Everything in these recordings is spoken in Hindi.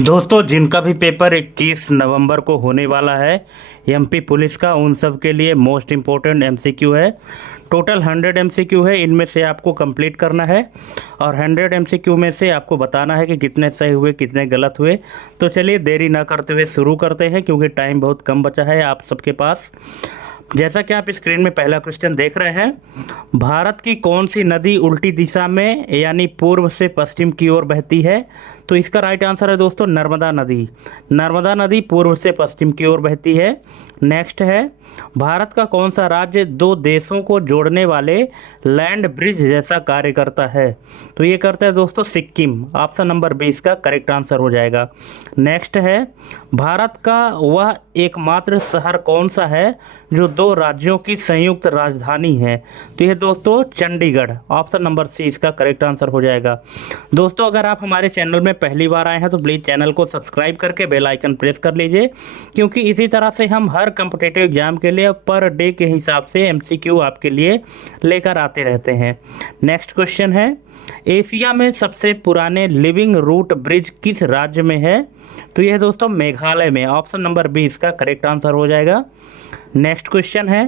दोस्तों, जिनका भी पेपर 21 नवंबर को होने वाला है एमपी पुलिस का, उन सब के लिए मोस्ट इम्पोर्टेंट एमसीक्यू है। टोटल 100 एमसीक्यू है, इनमें से आपको कंप्लीट करना है और 100 एमसीक्यू में से आपको बताना है कि कितने सही हुए कितने गलत हुए। तो चलिए देरी ना करते हुए शुरू करते हैं, क्योंकि टाइम बहुत कम बचा है आप सबके पास। जैसा कि आप स्क्रीन में पहला क्वेश्चन देख रहे हैं, भारत की कौन सी नदी उल्टी दिशा में यानी पूर्व से पश्चिम की ओर बहती है? तो इसका राइट आंसर है दोस्तों नर्मदा नदी। नर्मदा नदी पूर्व से पश्चिम की ओर बहती है। नेक्स्ट है, भारत का कौन सा राज्य दो देशों को जोड़ने वाले लैंड ब्रिज जैसा कार्य करता है? तो ये करता है दोस्तों सिक्किम। ऑप्शन नंबर 20 का करेक्ट आंसर हो जाएगा। नेक्स्ट है, भारत का वह एकमात्र शहर कौन सा है जो दो राज्यों की संयुक्त राजधानी है? तो यह दोस्तों चंडीगढ़। ऑप्शन नंबर सी इसका करेक्ट आंसर हो जाएगा। दोस्तों, अगर आप हमारे चैनल में पहली बार आए हैं तो प्लीज़ चैनल को सब्सक्राइब करके बेल आइकन प्रेस कर लीजिए, क्योंकि इसी तरह से हम हर कॉम्पिटिटिव एग्जाम के लिए पर डे के हिसाब से एमसीक्यू आपके लिए लेकर आते रहते हैं। नेक्स्ट क्वेश्चन है, एशिया में सबसे पुराने लिविंग रूट ब्रिज किस राज्य में है? तो यह दोस्तों मेघालय में। ऑप्शन नंबर 20 का करेक्ट आंसर हो जाएगा। नेक्स्ट क्वेश्चन है,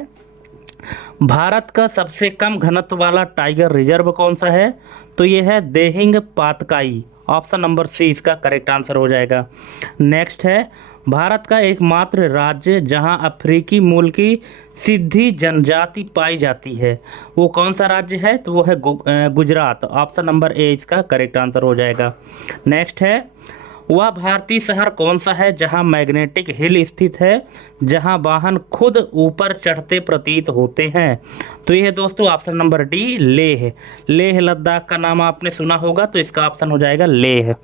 भारत का सबसे कम घनत्व वाला टाइगर रिजर्व कौन सा है? तो ये है देहिंग पातकाई। ऑप्शन नंबर सी इसका करेक्ट आंसर हो जाएगा। नेक्स्ट है, भारत का एकमात्र राज्य जहां अफ्रीकी मूल की सिद्धी जनजाति पाई जाती है, वो कौन सा राज्य है? तो वो है गुजरात। ऑप्शन नंबर ए इसका करेक्ट आंसर हो जाएगा। नेक्स्ट है, वह भारतीय शहर कौन सा है जहां मैग्नेटिक हिल स्थित है, जहां वाहन खुद ऊपर चढ़ते प्रतीत होते हैं? तो यह दोस्तों option number D Leh. Leh Ladakh का नाम आपने सुना होगा, तो इसका ऑप्शन हो जाएगा लेह।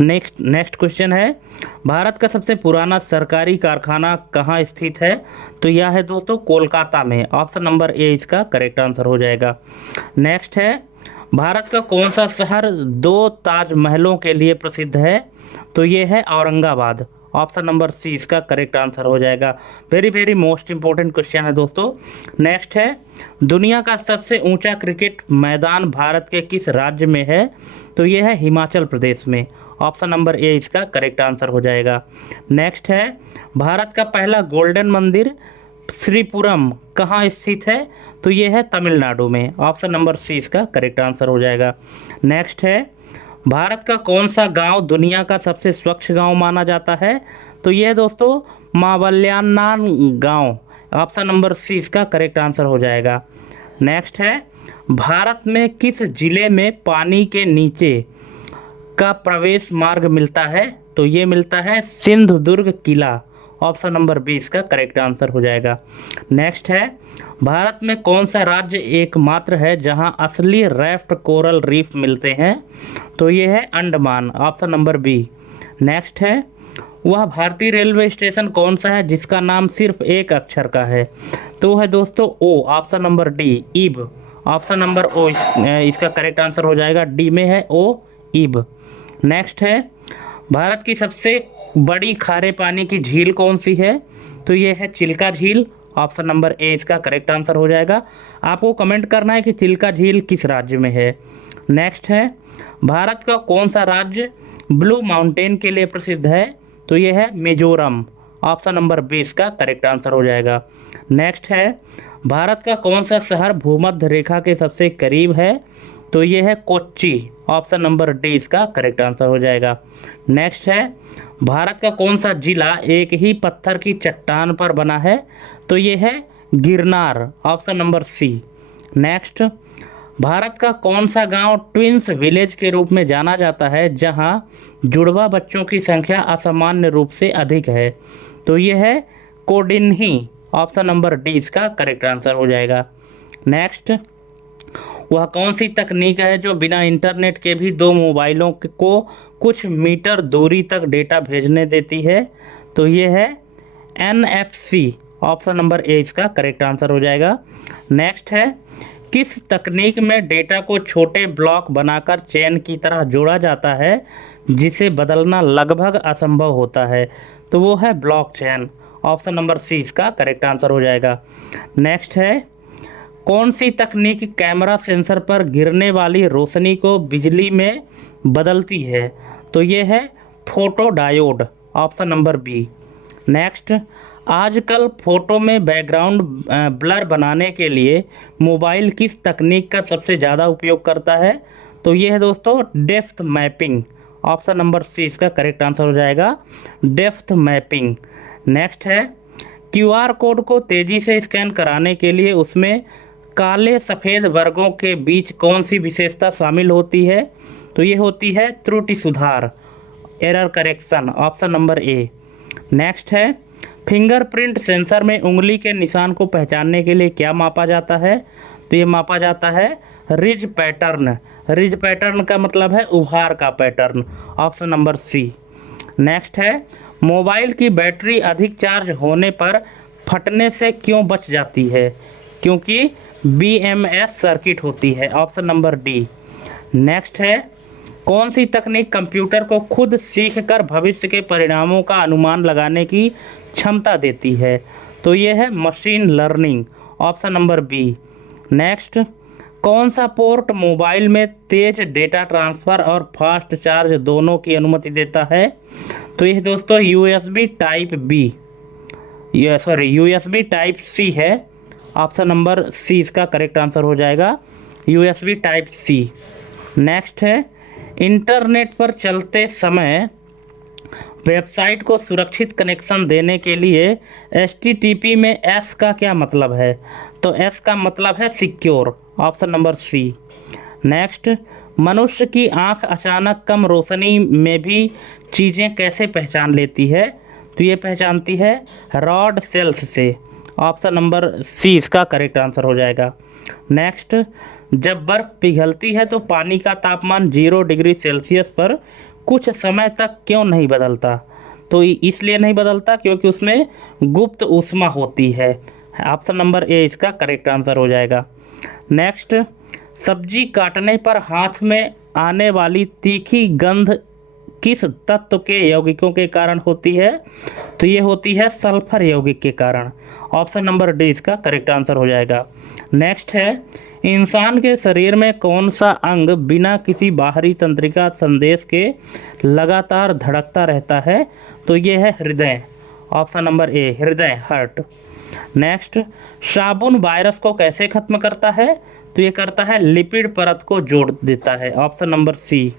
नेक्स्ट क्वेश्चन है, भारत का सबसे पुराना सरकारी कारखाना कहाँ स्थित है? तो यह है दोस्तों कोलकाता में। ऑप्शन नंबर ए इसका करेक्ट आंसर हो जाएगा। नेक्स्ट है, भारत का कौन सा शहर दो ताजमहलों के लिए प्रसिद्ध है? तो ये है औरंगाबाद। ऑप्शन नंबर सी इसका करेक्ट आंसर हो जाएगा। Very very most important question है दोस्तों। नेक्स्ट है, दुनिया का सबसे ऊंचा क्रिकेट मैदान भारत के किस राज्य में है? तो ये है हिमाचल प्रदेश में। ऑप्शन नंबर ए इसका करेक्ट आंसर हो जाएगा। नेक्स्ट है, भारत का पहला गोल्डन मंदिर श्रीपुरम कहाँ स्थित है? तो ये है तमिलनाडु में। ऑप्शन नंबर सी इसका करेक्ट आंसर हो जाएगा। नेक्स्ट है, भारत का कौन सा गांव दुनिया का सबसे स्वच्छ गांव माना जाता है? तो यह दोस्तों मावल्यानान गांव। ऑप्शन नंबर सी इसका करेक्ट आंसर हो जाएगा। नेक्स्ट है, भारत में किस जिले में पानी के नीचे का प्रवेश मार्ग मिलता है? तो ये मिलता है सिंधुदुर्ग किला। ऑप्शन नंबर 20 का करेक्ट आंसर हो जाएगा। नेक्स्ट है, भारत में कौन सा राज्य एकमात्र है जहां असली रैफ्ट कोरल रीफ मिलते हैं? तो ये है Andaman. Option number B. Next है, वह भारतीय रेलवे स्टेशन कौन सा है जिसका नाम सिर्फ एक अक्षर का है? तो है दोस्तों ओ। ऑप्शन नंबर डी ईब। ऑप्शन नंबर ओ इसका करेक्ट आंसर हो जाएगा। डी में है ओ ईब। नेक्स्ट है, भारत की सबसे बड़ी खारे पानी की झील कौन सी है? तो ये है चिल्का झील। ऑप्शन नंबर ए इसका करेक्ट आंसर हो जाएगा। आपको कमेंट करना है कि चिल्का झील किस राज्य में है। नेक्स्ट है, भारत का कौन सा राज्य ब्लू माउंटेन के लिए प्रसिद्ध है? तो ये है मिजोरम। ऑप्शन नंबर 20 का करेक्ट आंसर हो जाएगा। नेक्स्ट है, भारत का कौन सा शहर भूमध्य रेखा के सबसे करीब है? तो ये है कोच्चि। ऑप्शन नंबर डी इसका करेक्ट आंसर हो जाएगा। नेक्स्ट है, भारत का कौन सा जिला एक ही पत्थर की चट्टान पर बना है? तो ये है Girnar. Option number C. Next, Bharat का कौन सा गांव ट्विंस विलेज के रूप में जाना जाता है जहां जुड़वा बच्चों की संख्या असामान्य रूप से अधिक है? तो ये है कोडिन्ही। ऑप्शन नंबर डी इसका करेक्ट आंसर हो जाएगा। नेक्स्ट, वह कौन सी तकनीक है जो बिना इंटरनेट के भी दो मोबाइलों को कुछ मीटर दूरी तक डेटा भेजने देती है? तो ये है NFC। ऑप्शन नंबर ए इसका करेक्ट आंसर हो जाएगा। नेक्स्ट है, किस तकनीक में डेटा को छोटे ब्लॉक बनाकर चेन की तरह जोड़ा जाता है जिसे बदलना लगभग असंभव होता है? तो वो है ब्लॉकचेन। ऑप्शन नंबर सी इसका करेक्ट आंसर हो जाएगा। नेक्स्ट है, कौन सी तकनीक कैमरा सेंसर पर गिरने वाली रोशनी को बिजली में बदलती है? तो ये है photo diode, option number B. Next, आजकल फ़ोटो में बैकग्राउंड ब्लर बनाने के लिए मोबाइल किस तकनीक का सबसे ज़्यादा उपयोग करता है? तो ये है दोस्तों depth mapping, option number C इसका करेक्ट आंसर हो जाएगा, डेप्थ मैपिंग। नेक्स्ट है, क्यूआर कोड को तेज़ी से स्कैन कराने के लिए उसमें काले सफ़ेद वर्गों के बीच कौन सी विशेषता शामिल होती है? तो ये होती है त्रुटि सुधार, error correction, option number A. Next है, फिंगरप्रिंट सेंसर में उंगली के निशान को पहचानने के लिए क्या मापा जाता है? तो ये मापा जाता है रिज पैटर्न। रिज पैटर्न का मतलब है उभार का pattern, option number C. Next है, मोबाइल की बैटरी अधिक चार्ज होने पर फटने से क्यों बच जाती है? क्योंकि बीएमएस सर्किट होती है, ऑप्शन नंबर डी। नेक्स्ट है, कौन सी तकनीक कंप्यूटर को खुद सीखकर भविष्य के परिणामों का अनुमान लगाने की क्षमता देती है? तो ये है machine learning, option number B. Next, कौन सा पोर्ट मोबाइल में तेज डेटा ट्रांसफ़र और फास्ट चार्ज दोनों की अनुमति देता है? तो ये दोस्तों USB type B, USB type C है, ऑप्शन नंबर सी इसका करेक्ट आंसर हो जाएगा, यूएसबी टाइप सी। नेक्स्ट है, इंटरनेट पर चलते समय वेबसाइट को सुरक्षित कनेक्शन देने के लिए एचटीटीपी में एस का क्या मतलब है? तो एस का मतलब है secure, option number C. Next, मनुष्य की आंख अचानक कम रोशनी में भी चीज़ें कैसे पहचान लेती है? तो ये पहचानती है रॉड सेल्स से, ऑप्शन नंबर सी इसका करेक्ट आंसर हो जाएगा। नेक्स्ट, जब बर्फ़ पिघलती है तो पानी का तापमान 0 डिग्री सेल्सियस पर कुछ समय तक क्यों नहीं बदलता? तो इसलिए नहीं बदलता क्योंकि उसमें गुप्त ऊष्मा होती है, ऑप्शन नंबर ए इसका करेक्ट आंसर हो जाएगा। नेक्स्ट, सब्जी काटने पर हाथ में आने वाली तीखी गंध किस तत्व के यौगिकों के कारण होती है? तो ये होती है सल्फर यौगिक के कारण, ऑप्शन नंबर डी इसका करेक्ट आंसर हो जाएगा। नेक्स्ट है, इंसान के शरीर में कौन सा अंग बिना किसी बाहरी तंत्रिका संदेश के लगातार धड़कता रहता है? तो ये है हृदय, ऑप्शन नंबर ए हृदय, हार्ट। नेक्स्ट, साबुन वायरस को कैसे खत्म करता है? तो ये करता है लिपिड परत को जोड़ देता है, ऑप्शन नंबर सी।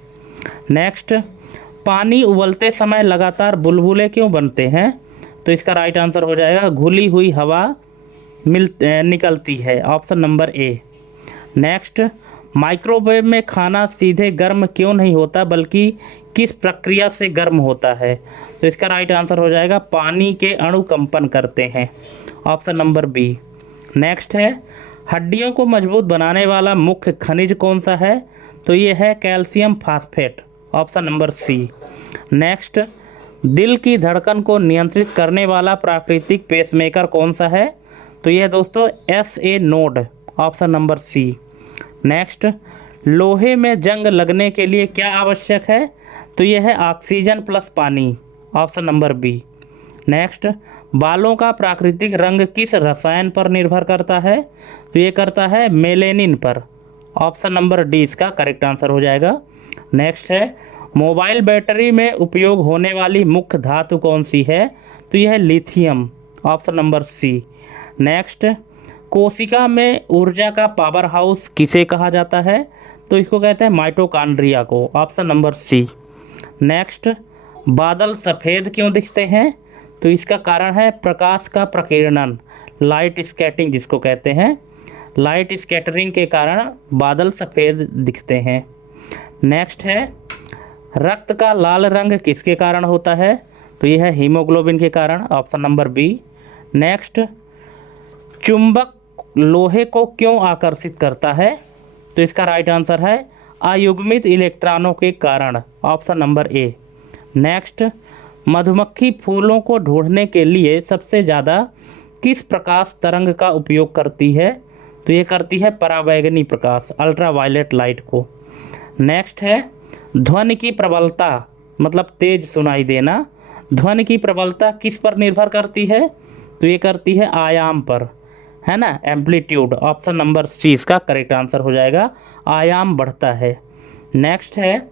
नेक्स्ट, पानी उबलते समय लगातार बुलबुले क्यों बनते हैं? तो इसका राइट आंसर हो जाएगा घुली हुई हवा निकलती है, option number A. Next, microwave में खाना सीधे गर्म क्यों नहीं होता बल्कि किस प्रक्रिया से गर्म होता है? तो इसका राइट आंसर हो जाएगा पानी के अणु कंपन करते हैं, ऑप्शन नंबर बी। नेक्स्ट है, हड्डियों को मजबूत बनाने वाला मुख्य खनिज कौन सा है? तो ये है calcium phosphate, option number C. Next, दिल की धड़कन को नियंत्रित करने वाला प्राकृतिक पेसमेकर कौन सा है? तो यह दोस्तों SA node, option number C. Next, लोहे में जंग लगने के लिए क्या आवश्यक है? तो यह है ऑक्सीजन प्लस पानी, ऑप्शन नंबर बी। नेक्स्ट, बालों का प्राकृतिक रंग किस रसायन पर निर्भर करता है? तो ये करता है मेलेनिन पर, ऑप्शन नंबर डी इसका करेक्ट आंसर हो जाएगा। नेक्स्ट है, मोबाइल बैटरी में उपयोग होने वाली मुख्य धातु कौन सी है? तो यह है lithium, option number C. Next, कोशिका में ऊर्जा का पावर हाउस किसे कहा जाता है? तो इसको कहते हैं माइटोकॉन्ड्रिया को, ऑप्शन नंबर सी। नेक्स्ट, बादल सफ़ेद क्यों दिखते हैं? तो इसका कारण है प्रकाश का प्रकीर्णन, लाइट स्कैटरिंग जिसको कहते हैं, लाइट स्कैटरिंग के कारण बादल सफ़ेद दिखते हैं। नेक्स्ट है, रक्त का लाल रंग किसके कारण होता है? तो यह है हीमोग्लोबिन के कारण, ऑप्शन नंबर बी। नेक्स्ट, चुंबक लोहे को क्यों आकर्षित करता है? तो इसका राइट आंसर है अयुग्मित इलेक्ट्रॉनों के कारण, ऑप्शन नंबर ए। नेक्स्ट, मधुमक्खी फूलों को ढूंढने के लिए सबसे ज़्यादा किस प्रकाश तरंग का उपयोग करती है? तो ये करती है परावैंगनी प्रकाश, अल्ट्रावायलेट लाइट को। नेक्स्ट है, ध्वनि की प्रबलता मतलब तेज सुनाई देना, ध्वनि की प्रबलता किस पर निर्भर करती है? तो ये करती है आयाम पर, है ना, एम्पलीट्यूड, ऑप्शन नंबर सी इसका करेक्ट आंसर हो जाएगा, आयाम बढ़ता है। नेक्स्ट है,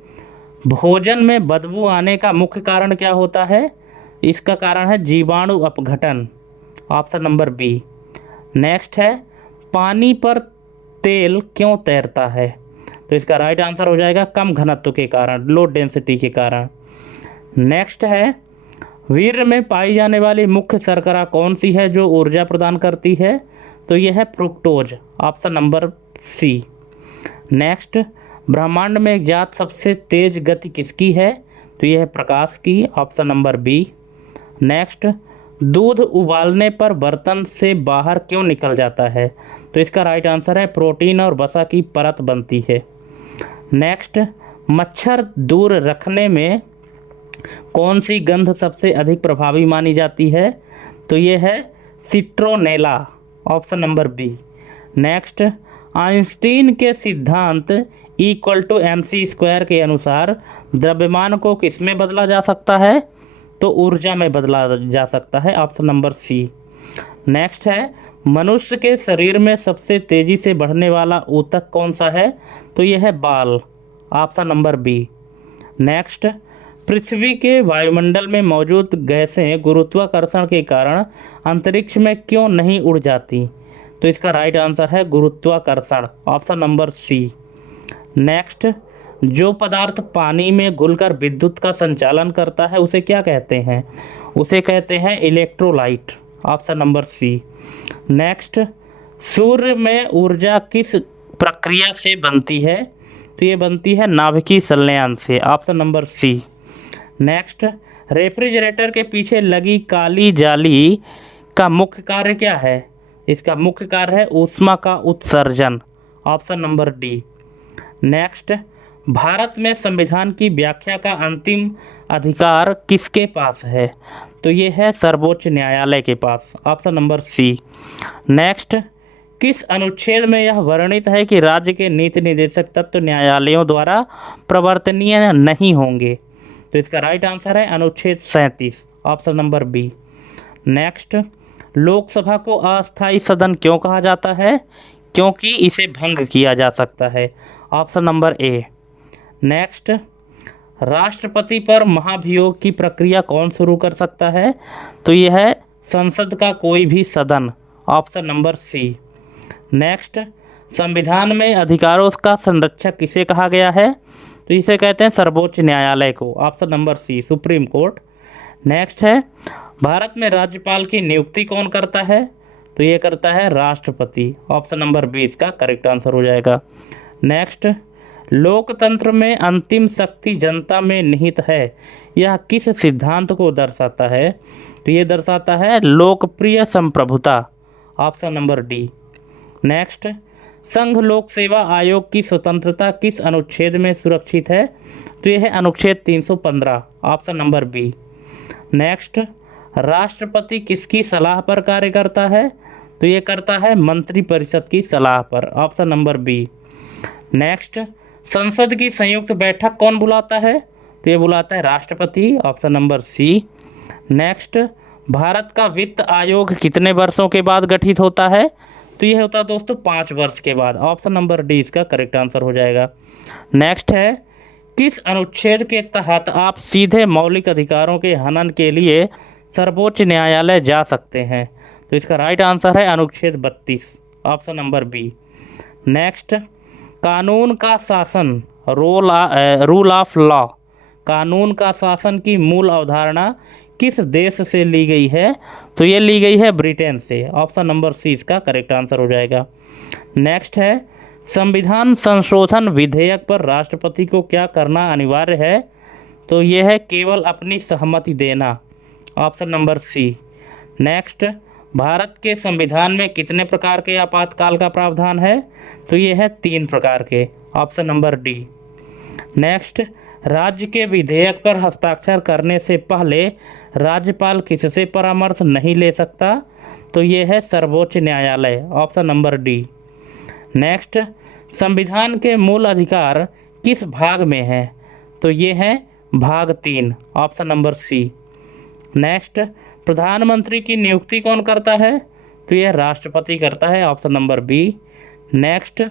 भोजन में बदबू आने का मुख्य कारण क्या होता है? इसका कारण है जीवाणु अपघटन, ऑप्शन नंबर बी। नेक्स्ट है, पानी पर तेल क्यों तैरता है? तो इसका राइट आंसर हो जाएगा कम घनत्व के कारण, लो डेंसिटी के कारण। नेक्स्ट है, वीर्य में पाई जाने वाली मुख्य शर्करा कौन सी है जो ऊर्जा प्रदान करती है? तो यह है fructose, option number C. Next, ब्रह्मांड में एक ज्ञात सबसे तेज गति किसकी है? तो यह है प्रकाश की, ऑप्शन नंबर बी। नेक्स्ट, दूध उबालने पर बर्तन से बाहर क्यों निकल जाता है? तो इसका राइट आंसर है प्रोटीन और वसा की परत बनती है। नेक्स्ट, मच्छर दूर रखने में कौन सी गंध सबसे अधिक प्रभावी मानी जाती है? तो ये है citronella, option number B. Next, Einstein के सिद्धांत इक्वल टू MC स्क्वायर के अनुसार द्रव्यमान को किस में बदला जा सकता है? तो ऊर्जा में बदला जा सकता है, ऑप्शन नंबर सी। नेक्स्ट है, मनुष्य के शरीर में सबसे तेजी से बढ़ने वाला ऊतक कौन सा है? तो यह है बाल, ऑप्शन नंबर बी। नेक्स्ट, पृथ्वी के वायुमंडल में मौजूद गैसें गुरुत्वाकर्षण के कारण अंतरिक्ष में क्यों नहीं उड़ जाती? तो इसका राइट आंसर है गुरुत्वाकर्षण, ऑप्शन नंबर सी। नेक्स्ट, जो पदार्थ पानी में घुलकर विद्युत का संचालन करता है उसे क्या कहते हैं? उसे कहते हैं electrolyte, option number C. Next, सूर्य में ऊर्जा किस प्रक्रिया से बनती है? तो ये बनती है नाभिकीय संलयन से, option number C. Next, refrigerator के पीछे लगी काली जाली का मुख्य कार्य क्या है? इसका मुख्य कार्य है ऊष्मा का उत्सर्जन, option number D. Next, Bharat में संविधान की व्याख्या का अंतिम अधिकार किसके पास है? तो ये है सर्वोच्च न्यायालय के पास, ऑप्शन नंबर सी। नेक्स्ट, किस अनुच्छेद में यह वर्णित है कि राज्य के नीति निर्देशक तत्व न्यायालयों द्वारा प्रवर्तनीय नहीं होंगे? तो इसका राइट आंसर है अनुच्छेद 37, option number B. Next, Lok Sabha को अस्थायी सदन क्यों कहा जाता है? क्योंकि इसे भंग किया जा सकता है, ऑप्शन नंबर ए। नेक्स्ट, राष्ट्रपति पर महाभियोग की प्रक्रिया कौन शुरू कर सकता है? तो यह है संसद का कोई भी सदन, ऑप्शन नंबर सी। नेक्स्ट, संविधान में अधिकारों का संरक्षक किसे कहा गया है? तो इसे कहते हैं सर्वोच्च न्यायालय को, option number C, supreme court. Next है, भारत में राज्यपाल की नियुक्ति कौन करता है? तो ये करता है राष्ट्रपति, ऑप्शन नंबर बी इसका करेक्ट आंसर हो जाएगा। नेक्स्ट, लोकतंत्र में अंतिम शक्ति जनता में निहित है, यह किस सिद्धांत को दर्शाता है? तो ये दर्शाता है लोकप्रिय संप्रभुता, ऑप्शन नंबर डी। नेक्स्ट, संघ लोक सेवा आयोग की स्वतंत्रता किस अनुच्छेद में सुरक्षित है? तो यह है अनुच्छेद 315, ऑप्शन नंबर बी। नेक्स्ट, राष्ट्रपति किसकी सलाह पर कार्य करता है? तो ये करता है मंत्रिपरिषद की सलाह पर, ऑप्शन नंबर बी। नेक्स्ट, संसद की संयुक्त बैठक कौन बुलाता है? तो ये बुलाता है राष्ट्रपति, option number C. Next, Bharat का वित्त आयोग कितने वर्षों के बाद गठित होता है? तो ये होता है दोस्तों 5 वर्ष के बाद, ऑप्शन नंबर डी इसका करेक्ट आंसर हो जाएगा। नेक्स्ट है, किस अनुच्छेद के तहत आप सीधे मौलिक अधिकारों के हनन के लिए सर्वोच्च न्यायालय जा सकते हैं? तो इसका राइट आंसर है अनुच्छेद 32, ऑप्शन नंबर बी। नेक्स्ट, कानून का शासन, रूल ऑफ लॉ, कानून का शासन की मूल अवधारणा किस देश से ली गई है? तो ये ली गई है ब्रिटेन से, ऑप्शन नंबर सी इसका करेक्ट आंसर हो जाएगा। नेक्स्ट है, संविधान संशोधन विधेयक पर राष्ट्रपति को क्या करना अनिवार्य है? तो ये है केवल अपनी सहमति देना, option number C. Next, Bharat के संविधान में कितने प्रकार के आपातकाल का प्रावधान है? तो ये है 3 प्रकार के, ऑप्शन नंबर डी। नेक्स्ट, राज्य के विधेयक पर हस्ताक्षर करने से पहले राज्यपाल किससे परामर्श नहीं ले सकता? तो ये है सर्वोच्च न्यायालय, ऑप्शन नंबर डी। नेक्स्ट, संविधान के मूल अधिकार किस भाग में है? तो ये है भाग 3, ऑप्शन नंबर सी। नेक्स्ट, प्रधानमंत्री की नियुक्ति कौन करता है? तो यह राष्ट्रपति करता है, ऑप्शन नंबर बी। नेक्स्ट,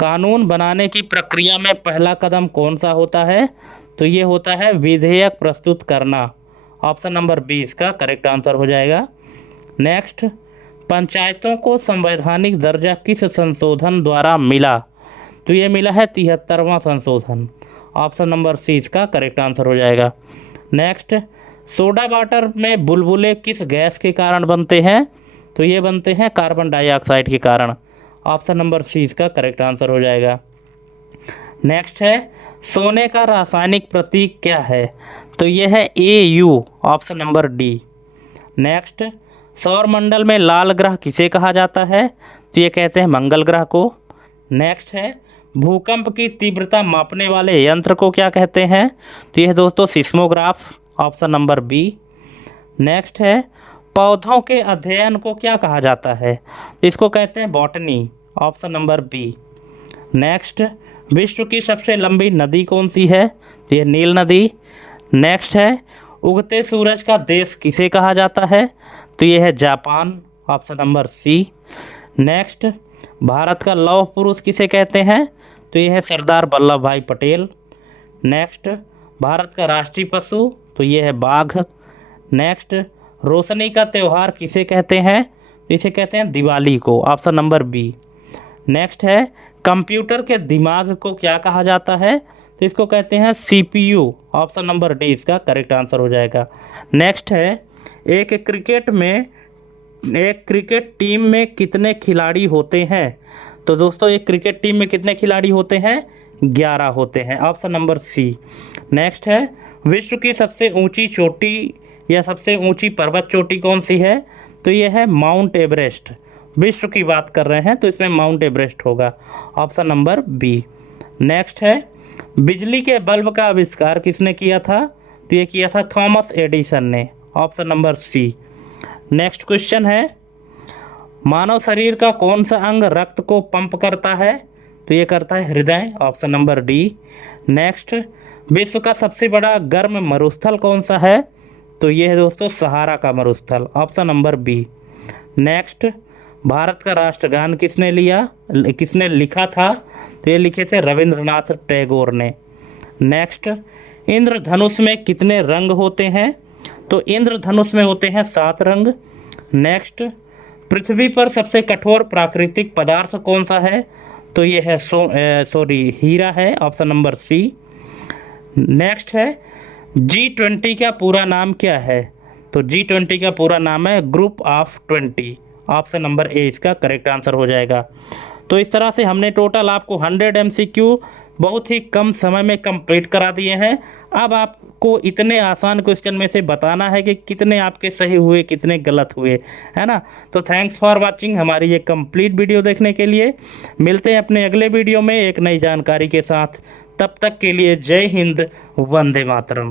कानून बनाने की प्रक्रिया में पहला कदम कौन सा होता है? तो ये होता है विधेयक प्रस्तुत करना। ऑप्शन नंबर बी इसका करेक्ट आंसर हो जाएगा। नेक्स्ट, पंचायतों को संवैधानिक दर्जा किस संशोधन द्वारा मिला? तो ये मिला है 73वां संशोधन। ऑप्शन नंबर सी इसका करेक्ट आंसर हो जाएगा। नेक्स्ट, सोडा वाटर में बुलबुले किस गैस के कारण बनते हैं? तो ये बनते हैं कार्बन डाइऑक्साइड के कारण। ऑप्शन नंबर सी इसका करेक्ट आंसर हो जाएगा। नेक्स्ट है, सोने का रासायनिक प्रतीक क्या है? तो ये है AU। Option number D. Next, सौरमंडल में लाल ग्रह किसे कहा जाता है? तो ये कहते हैं मंगल ग्रह को। नेक्स्ट है, भूकंप की तीव्रता मापने वाले यंत्र को क्या कहते हैं? तो यह दोस्तों seismograph. Option number B. Next है, पौधों के अध्ययन को क्या कहा जाता है? तो इसको कहते हैं botany. Option number B. Next, विश्व की सबसे लंबी नदी कौन सी है? तो यह नील नदी। नेक्स्ट है, उगते सूरज का देश किसे कहा जाता है? तो यह है Japan. Option number C. Next, Bharat का लौह पुरुष किसे कहते हैं? तो यह है सरदार वल्लभ भाई पटेल। नेक्स्ट, भारत का राष्ट्रीय पशु? तो यह है बाघ। नेक्स्ट, रोशनी का त्यौहार किसे कहते हैं? तो इसे कहते हैं दिवाली को। Option number B. नेक्स्ट है, कंप्यूटर के दिमाग को क्या कहा जाता है? तो इसको कहते हैं CPU। ऑप्शन नंबर डी इसका करेक्ट आंसर हो जाएगा। नेक्स्ट है, एक क्रिकेट टीम में कितने खिलाड़ी होते हैं? तो दोस्तों एक क्रिकेट टीम में कितने खिलाड़ी होते हैं? 11 होते हैं। Option number C. नेक्स्ट है, विश्व की सबसे ऊंची चोटी या सबसे ऊंची पर्वत चोटी कौन सी है? तो यह है माउंट एवरेस्ट। विश्व की बात कर रहे हैं तो इसमें माउंट एवरेस्ट होगा। Option number B. नेक्स्ट है, बिजली के बल्ब का आविष्कार किसने किया था? तो ये किया था थॉमस एडिसन ने। Option number C. Next question है, मानव शरीर का कौन सा अंग रक्त को पंप करता है? तो ये करता है हृदय। Option number D. नेक्स्ट, विश्व का सबसे बड़ा गर्म मरुस्थल कौन सा है? तो ये है दोस्तों सहारा का मरुस्थल। Option number B. Next, Bharat का राष्ट्रगान किसने लिखा था? तो ये लिखे थे रविंद्रनाथ टैगोर ने। नेक्स्ट, इंद्रधनुष में कितने रंग होते हैं? तो इंद्रधनुष में होते हैं 7 रंग। नेक्स्ट, पृथ्वी पर सबसे कठोर प्राकृतिक पदार्थ कौन सा है? तो ये है हीरा है। Option number C. नेक्स्ट है, G20 का पूरा नाम क्या है? तो G20 का पूरा नाम है group of 20। Option number A इसका करेक्ट आंसर हो जाएगा। तो इस तरह से हमने टोटल आपको 100 MCQ बहुत ही कम समय में कंप्लीट करा दिए हैं। अब आपको इतने आसान क्वेश्चन में से बताना है कि कितने आपके सही हुए कितने गलत हुए, है ना। तो थैंक्स फॉर वाचिंग हमारी ये कंप्लीट वीडियो देखने के लिए। मिलते हैं अपने अगले वीडियो में एक नई जानकारी के साथ। तब तक के लिए जय हिंद, वंदे मातरम।